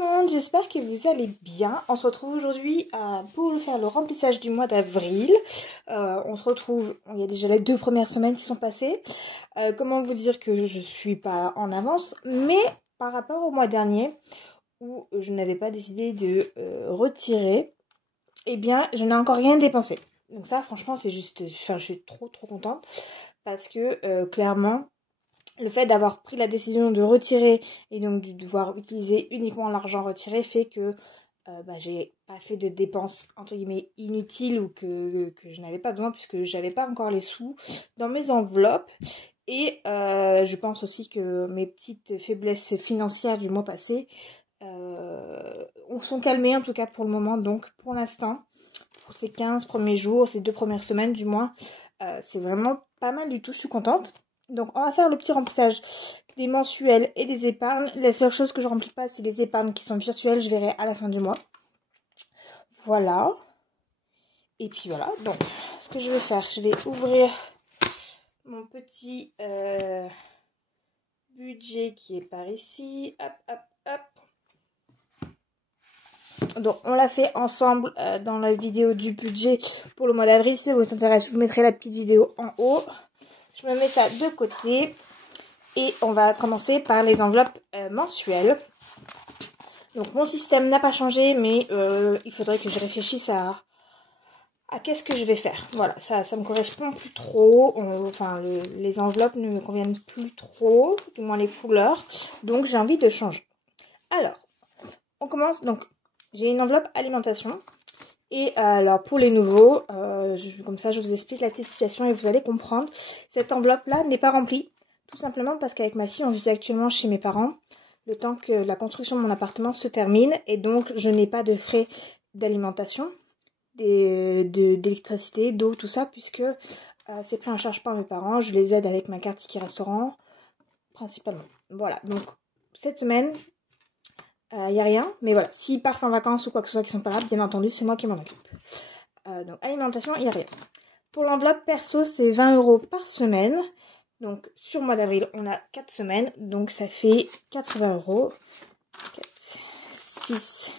le monde, j'espère que vous allez bien. On se retrouve aujourd'hui pour faire le remplissage du mois d'avril. On se retrouve, il y a déjà les 2 premières semaines qui sont passées. Comment vous dire que je suis pas en avance, mais par rapport au mois dernier où je n'avais pas décidé de retirer, eh bien je n'ai encore rien dépensé. Donc ça franchement c'est juste, je suis trop contente parce que clairement le fait d'avoir pris la décision de retirer et donc de devoir utiliser uniquement l'argent retiré fait que j'ai pas fait de dépenses entre guillemets inutiles ou que je n'avais pas besoin puisque j'avais pas encore les sous dans mes enveloppes. Et je pense aussi que mes petites faiblesses financières du mois passé sont calmées en tout cas pour le moment. Donc pour l'instant, pour ces 15 premiers jours, ces 2 premières semaines du mois, c'est vraiment pas mal du tout, je suis contente. Donc on va faire le petit remplissage des mensuels et des épargnes. La seule chose que je remplis pas, c'est les épargnes qui sont virtuelles, je verrai à la fin du mois. Voilà. Et puis voilà, donc ce que je vais faire, je vais ouvrir mon petit budget qui est par ici. Hop. Donc on l'a fait ensemble dans la vidéo du budget pour le mois d'avril. Si ça vous intéresse, je vous mettrai la petite vidéo en haut. Je me mets ça de côté. Et on va commencer par les enveloppes mensuelles. Donc mon système n'a pas changé, mais il faudrait que je réfléchisse à qu'est-ce que je vais faire. Voilà, ça me correspond plus trop. Les enveloppes ne me conviennent plus trop, du moins les couleurs. Donc j'ai envie de changer. Alors, on commence. Donc j'ai une enveloppe alimentation. Et alors pour les nouveaux, comme ça je vous explique la situation et vous allez comprendre. Cette enveloppe-là n'est pas remplie. Tout simplement parce qu'avec ma fille, on vit actuellement chez mes parents, le temps que la construction de mon appartement se termine. Et donc, je n'ai pas de frais d'alimentation, d'électricité, d'eau, tout ça, puisque c'est pris en charge par mes parents. Je les aide avec ma carte ticket restaurant, principalement. Voilà, donc cette semaine, il n'y a rien. Mais voilà, s'ils partent en vacances ou quoi que ce soit qui sont pas là, bien entendu, c'est moi qui m'en occupe. Donc, alimentation, il n'y a rien. Pour l'enveloppe perso, c'est 20 € par semaine. Donc, sur le mois d'avril, on a 4 semaines. Donc, ça fait 80 €. 4, 6,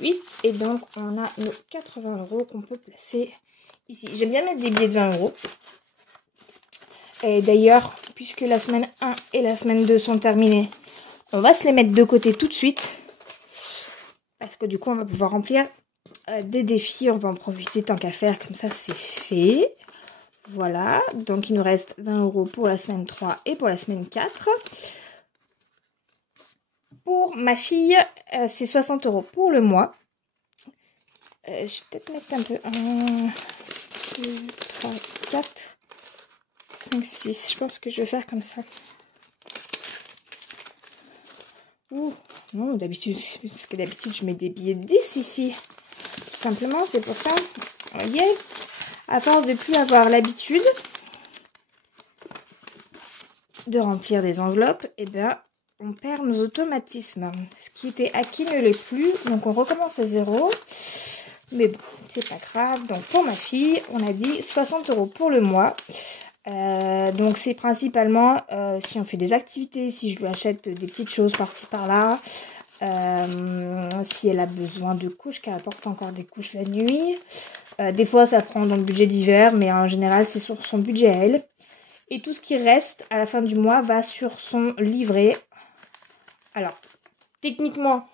8. Et donc, on a nos 80 € qu'on peut placer ici. J'aime bien mettre des billets de 20 €. Et d'ailleurs, puisque la semaine 1 et la semaine 2 sont terminées, on va se les mettre de côté tout de suite. Parce que du coup, on va pouvoir remplir des défis. On va en profiter tant qu'à faire. Comme ça, c'est fait. Voilà, donc il nous reste 20 € pour la semaine 3 et pour la semaine 4. Pour ma fille, c'est 60 € pour le mois. Je vais peut-être mettre un peu 1, 2, 3, 4, 5, 6. Je pense que je vais faire comme ça. Ouh, non, d'habitude, parce que d'habitude, je mets des billets de 10 ici. Tout simplement, c'est pour ça. Vous voyez ? À force de plus avoir l'habitude de remplir des enveloppes, eh bien, on perd nos automatismes. Ce qui était acquis ne l'est plus, donc on recommence à 0. Mais bon, c'est pas grave. Donc pour ma fille, on a dit 60 € pour le mois. Donc c'est principalement si on fait des activités, si je lui achète des petites choses par-ci par-là, si elle a besoin de couches, qu'elle apporte encore des couches la nuit. Des fois ça prend dans le budget d'hiver, mais en général c'est sur son budget à elle. Et tout ce qui reste à la fin du mois va sur son livret. Alors, techniquement,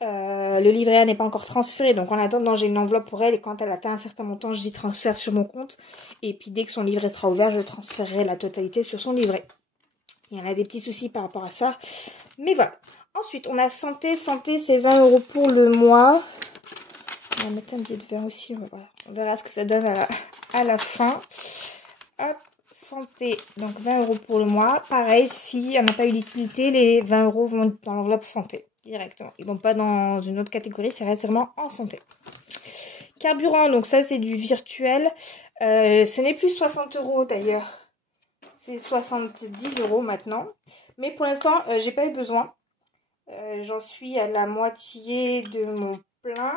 le livret A n'est pas encore transféré. Donc en attendant, j'ai une enveloppe pour elle. Et quand elle atteint un certain montant, j'y transfère sur mon compte. Et puis dès que son livret sera ouvert, je transférerai la totalité sur son livret. Il y en a des petits soucis par rapport à ça. Mais voilà. Ensuite, on a santé. Santé, c'est 20 € pour le mois. On va mettre un billet de verre aussi. Voilà. On verra ce que ça donne à la fin. Hop. Santé, donc 20 € pour le mois. Pareil, si on n'a pas eu l'utilité, les 20 € vont dans l'enveloppe santé directement. Ils vont pas dans une autre catégorie, ça reste vraiment en santé. Carburant, donc ça c'est du virtuel. Ce n'est plus 60 € d'ailleurs. C'est 70 € maintenant. Mais pour l'instant, j'ai pas eu besoin. J'en suis à la moitié de mon plein,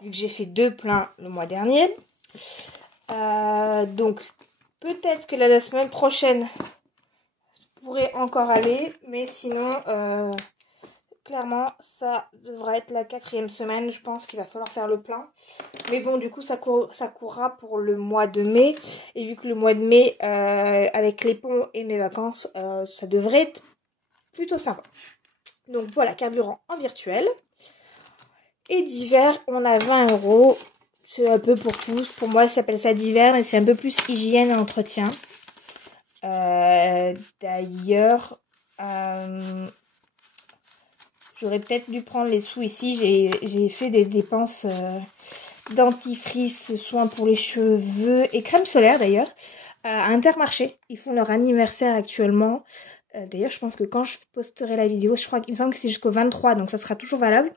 vu que j'ai fait 2 pleins le mois dernier. Donc peut-être que la semaine prochaine pourrait encore aller, mais sinon, clairement, ça devrait être la 4e semaine. Je pense qu'il va falloir faire le plein. Mais bon, du coup, ça courra pour le mois de mai. Et vu que le mois de mai, avec les ponts et mes vacances, ça devrait être plutôt sympa. Donc voilà, carburant en virtuel. Et d'hiver, on a 20 €. C'est un peu pour tous. Pour moi, ça s'appelle ça d'hiver et c'est un peu plus hygiène et entretien. D'ailleurs, j'aurais peut-être dû prendre les sous ici. J'ai fait des dépenses dentifrice, soins pour les cheveux et crème solaire d'ailleurs. À Intermarché, ils font leur anniversaire actuellement. D'ailleurs, je pense que quand je posterai la vidéo, je crois qu'il me semble que c'est jusqu'au 23, donc ça sera toujours valable.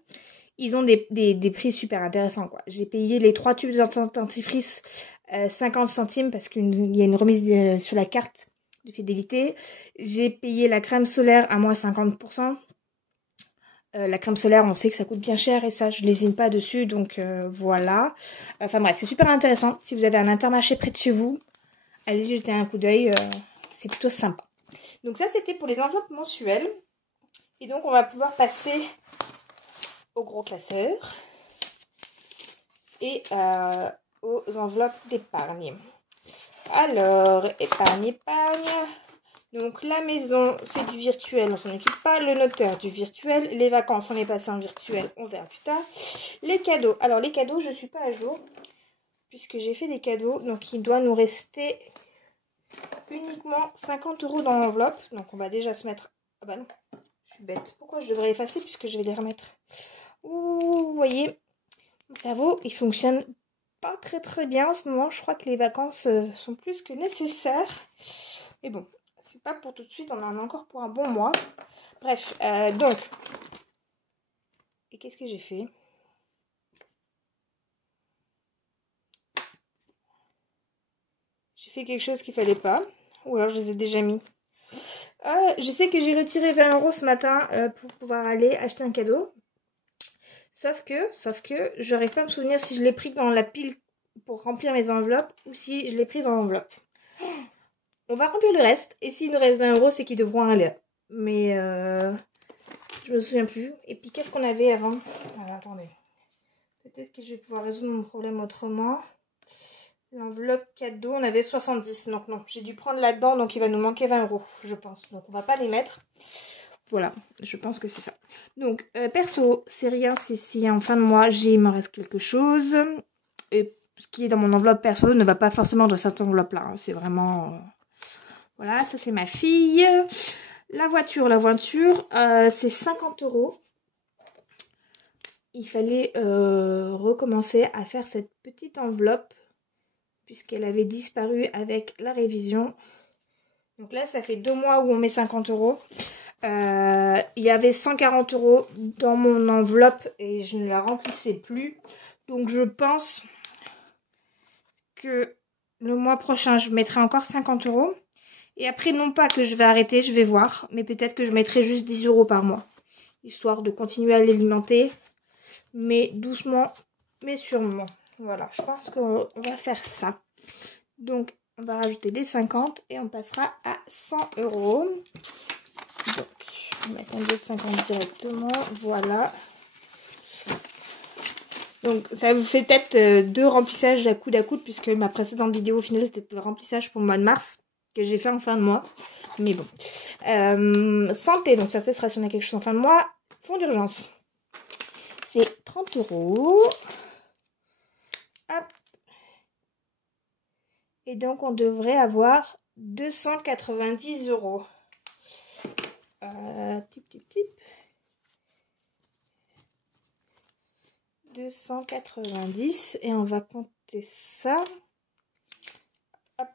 Ils ont des prix super intéressants, quoi. J'ai payé les 3 tubes de dentifrice 50 centimes parce qu'il y a une remise sur la carte de fidélité. J'ai payé la crème solaire à moins 50%. La crème solaire, on sait que ça coûte bien cher et ça, je lésine pas dessus, donc voilà. Enfin bref, c'est super intéressant. Si vous avez un Intermarché près de chez vous, allez jeter un coup d'œil, c'est plutôt sympa. Donc ça, c'était pour les enveloppes mensuelles. Et donc, on va pouvoir passer au gros classeur et aux enveloppes d'épargne. Alors, épargne. Donc la maison, c'est du virtuel, on s'en occupe pas. Le notaire, du virtuel. Les vacances, on est passé en virtuel, on verra plus tard. Les cadeaux. Alors les cadeaux, je suis pas à jour puisque j'ai fait des cadeaux. Donc il doit nous rester uniquement 50 € dans l'enveloppe. Donc on va déjà se mettre... Ah bah non, je suis bête. Pourquoi je devrais effacer puisque je vais les remettre. Ouh, vous voyez, mon cerveau, il fonctionne pas très bien en ce moment. Je crois que les vacances sont plus que nécessaires. Mais bon, c'est pas pour tout de suite, on en a encore pour un bon mois. Bref, donc. Et qu'est-ce que j'ai fait? J'ai fait quelque chose qu'il fallait pas. Ou alors je les ai déjà mis. Je sais que j'ai retiré 20 € ce matin pour pouvoir aller acheter un cadeau. Sauf que j'arrive pas à me souvenir si je l'ai pris dans la pile pour remplir mes enveloppes ou si je l'ai pris dans l'enveloppe. On va remplir le reste. Et s'il nous reste 20 €, c'est qu'ils devront aller. Mais je me souviens plus. Et puis qu'est-ce qu'on avait avant? Alors, attendez. Peut-être que je vais pouvoir résoudre mon problème autrement. L'enveloppe cadeau, on avait 70. Donc non, j'ai dû prendre là-dedans. Donc il va nous manquer 20 €, je pense. Donc on va pas les mettre. Voilà, je pense que c'est ça. Donc perso, c'est rien. C'est si en fin de mois, il me reste quelque chose. Et ce qui est dans mon enveloppe perso ne va pas forcément dans cette enveloppe-là. Hein. C'est vraiment... Voilà, ça c'est ma fille. La voiture, c'est 50 €. Il fallait recommencer à faire cette petite enveloppe puisqu'elle avait disparu avec la révision. Donc là, ça fait 2 mois où on met 50 €. Il y avait 140 € dans mon enveloppe et je ne la remplissais plus. Donc je pense que le mois prochain, je mettrai encore 50 €. Et après, non pas que je vais arrêter, je vais voir. Mais peut-être que je mettrai juste 10 € par mois. Histoire de continuer à l'alimenter. Mais doucement, mais sûrement. Voilà, je pense qu'on va faire ça. Donc, on va rajouter des 50 et on passera à 100 €. Donc, on va mettre un billet de 50 directement. Voilà. Donc, ça vous fait peut-être 2 remplissages à coude puisque ma précédente vidéo au final c'était le remplissage pour le mois de mars que j'ai fait en fin de mois. Mais bon. Santé, donc ça sera si on a quelque chose en fin de mois. Fonds d'urgence. C'est 30 €. Hop. Et donc, on devrait avoir 290 €. Tip. 290. Et on va compter ça. Hop.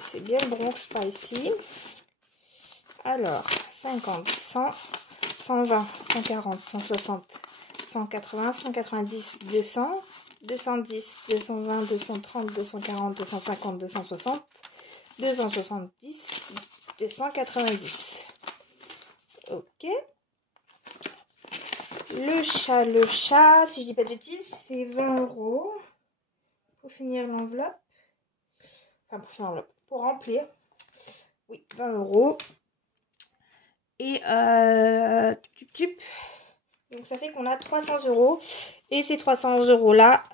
C'est bien Bronx par ici. Alors, 50, 100, 120, 140, 160, 180, 190, 200, 210, 220, 230, 240, 250, 260, 270, 290. Ok. Le chat, si je dis pas de bêtises, c'est 20 €. Pour finir l'enveloppe. Enfin, pour remplir. Oui, 20 €. Et donc ça fait qu'on a 300 €. Et ces 300 € là,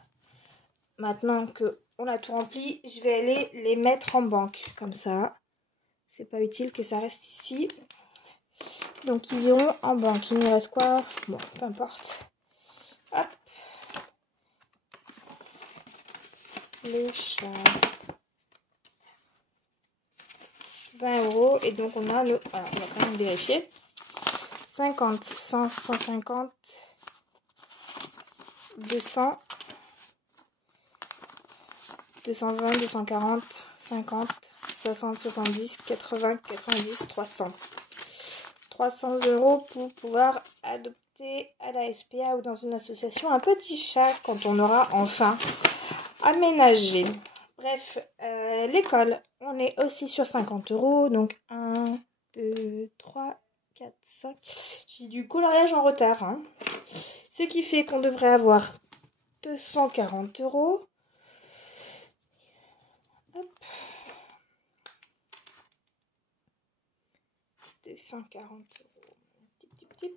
maintenant que on a tout rempli, je vais aller les mettre en banque. Comme ça, c'est pas utile que ça reste ici. Donc ils iront en banque. Il nous reste quoi? Bon, peu importe. Hop. Les chats. 20 €. Et donc on a le... Alors on va quand même vérifier. 50, 100, 150, 200, 220, 240, 50, 60, 70, 80, 90, 300. 300 € pour pouvoir adopter à la SPA ou dans une association un petit chat quand on aura enfin aménagé. Bref, l'école, on est aussi sur 50 €. Donc 1, 2, 3, 4, 5. J'ai du coloriage en retard. Hein. Ce qui fait qu'on devrait avoir 240 €. Hop. 240 €. Tip, tip, tip.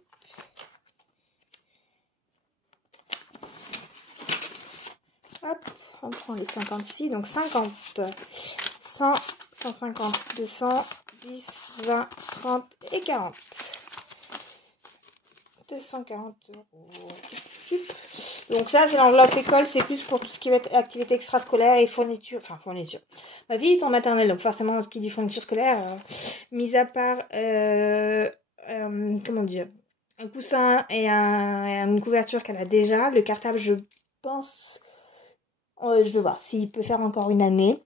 Hop, on prend les 56. Donc 50, 100, 150, 200, 10, 20, 30 et 40. 240 €. Donc ça, c'est l'enveloppe école. C'est plus pour tout ce qui va être activité extrascolaire et fourniture. Enfin, fourniture. Ma fille est en maternelle, donc forcément, ce qui dit fourniture scolaire, mis à part, comment dire, un coussin et une couverture qu'elle a déjà. Le cartable, je pense, je vais voir s'il peut faire encore une année.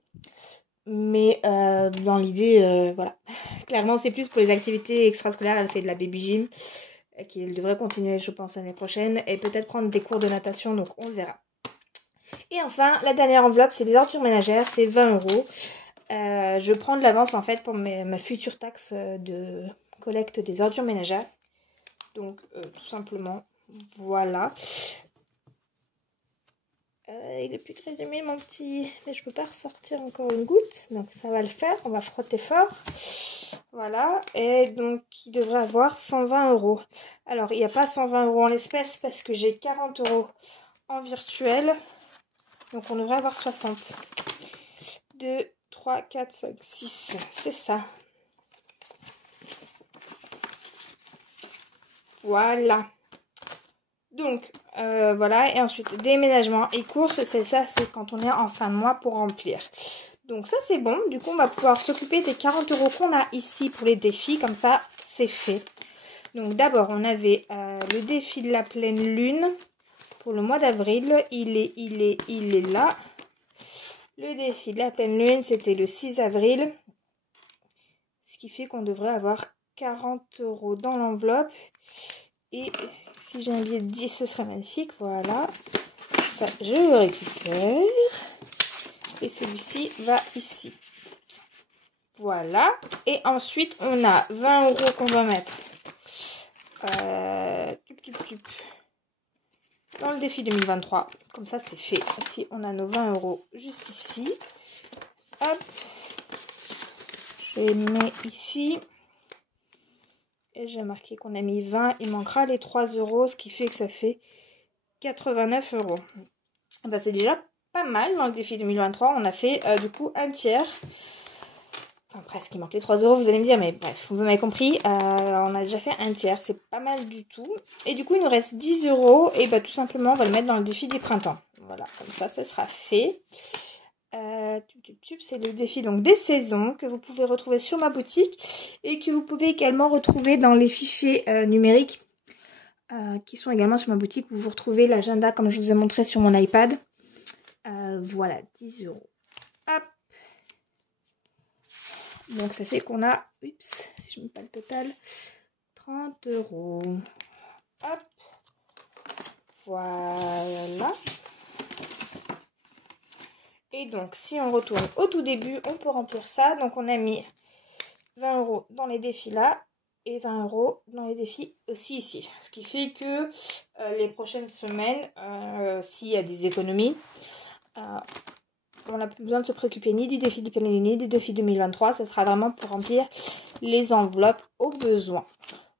Mais dans l'idée, voilà. Clairement, c'est plus pour les activités extrascolaires. Elle fait de la baby gym, qui devrait continuer, je pense, l'année prochaine. Et peut-être prendre des cours de natation, donc on verra. Et enfin, la dernière enveloppe, c'est des ordures ménagères. C'est 20 €. Je prends de l'avance, en fait, pour ma future taxe de collecte des ordures ménagères. Donc, tout simplement, voilà. Il est plus très humide, mon petit. Mais je peux pas ressortir encore une goutte. Donc ça va le faire. On va frotter fort. Voilà. Et donc il devrait avoir 120 €. Alors il n'y a pas 120 € en l'espèce parce que j'ai 40 € en virtuel. Donc on devrait avoir 60. 2, 3, 4, 5, 6. C'est ça. Voilà. Donc, voilà. Et ensuite, déménagement et courses. C'est ça, c'est quand on est en fin de mois pour remplir. Donc ça, c'est bon. Du coup, on va pouvoir s'occuper des 40 € qu'on a ici pour les défis. Comme ça, c'est fait. Donc d'abord, on avait le défi de la pleine lune pour le mois d'avril. Il est là. Le défi de la pleine lune, c'était le 6 avril. Ce qui fait qu'on devrait avoir 40 € dans l'enveloppe. Et si j'ai un billet de 10, ce serait magnifique. Voilà. Ça, je le récupère. Et celui-ci va ici. Voilà. Et ensuite, on a 20 € qu'on va mettre dans le défi 2023. Comme ça, c'est fait. Ici, on a nos 20 € juste ici. Hop. Je les mets ici. Et j'ai marqué qu'on a mis 20. Il manquera les 3 €, ce qui fait que ça fait 89 €. Ben, c'est déjà pas mal dans le défi 2023. On a fait du coup un tiers. Enfin presque, il manque les 3 €, vous allez me dire, mais bref, vous m'avez compris. On a déjà fait un tiers, c'est pas mal du tout. Et du coup, il nous reste 10 €. Et bah tout simplement, on va le mettre dans le défi du printemps. Voilà, comme ça sera fait. C'est le défi donc des saisons que vous pouvez retrouver sur ma boutique et que vous pouvez également retrouver dans les fichiers numériques qui sont également sur ma boutique où vous retrouvez l'agenda comme je vous ai montré sur mon iPad. Voilà, 10 €. Hop. Donc ça fait qu'on a, si je ne mets pas le total, 30 €. Hop. Voilà. Et donc, si on retourne au tout début, on peut remplir ça. Donc, on a mis 20 € dans les défis là et 20 € dans les défis aussi ici. Ce qui fait que les prochaines semaines, s'il y a des économies, on n'a plus besoin de se préoccuper ni du défi du planning ni du défi 2023. Ça sera vraiment pour remplir les enveloppes au besoin.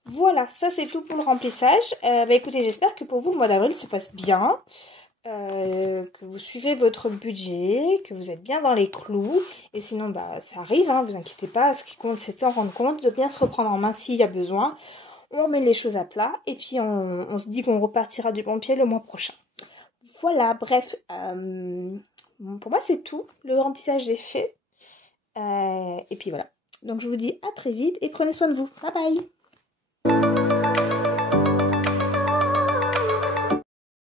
Voilà, ça c'est tout pour le remplissage. Écoutez, j'espère que pour vous, le mois d'avril se passe bien. Que vous suivez votre budget, que vous êtes bien dans les clous. Et sinon, ça arrive, hein, vous inquiétez pas. Ce qui compte, c'est de s'en rendre compte, de bien se reprendre en main s'il y a besoin. On met les choses à plat et puis on se dit qu'on repartira du bon pied le mois prochain. Voilà, bref, pour moi c'est tout. Le remplissage est fait. Et puis voilà. Donc je vous dis à très vite et prenez soin de vous. Bye bye!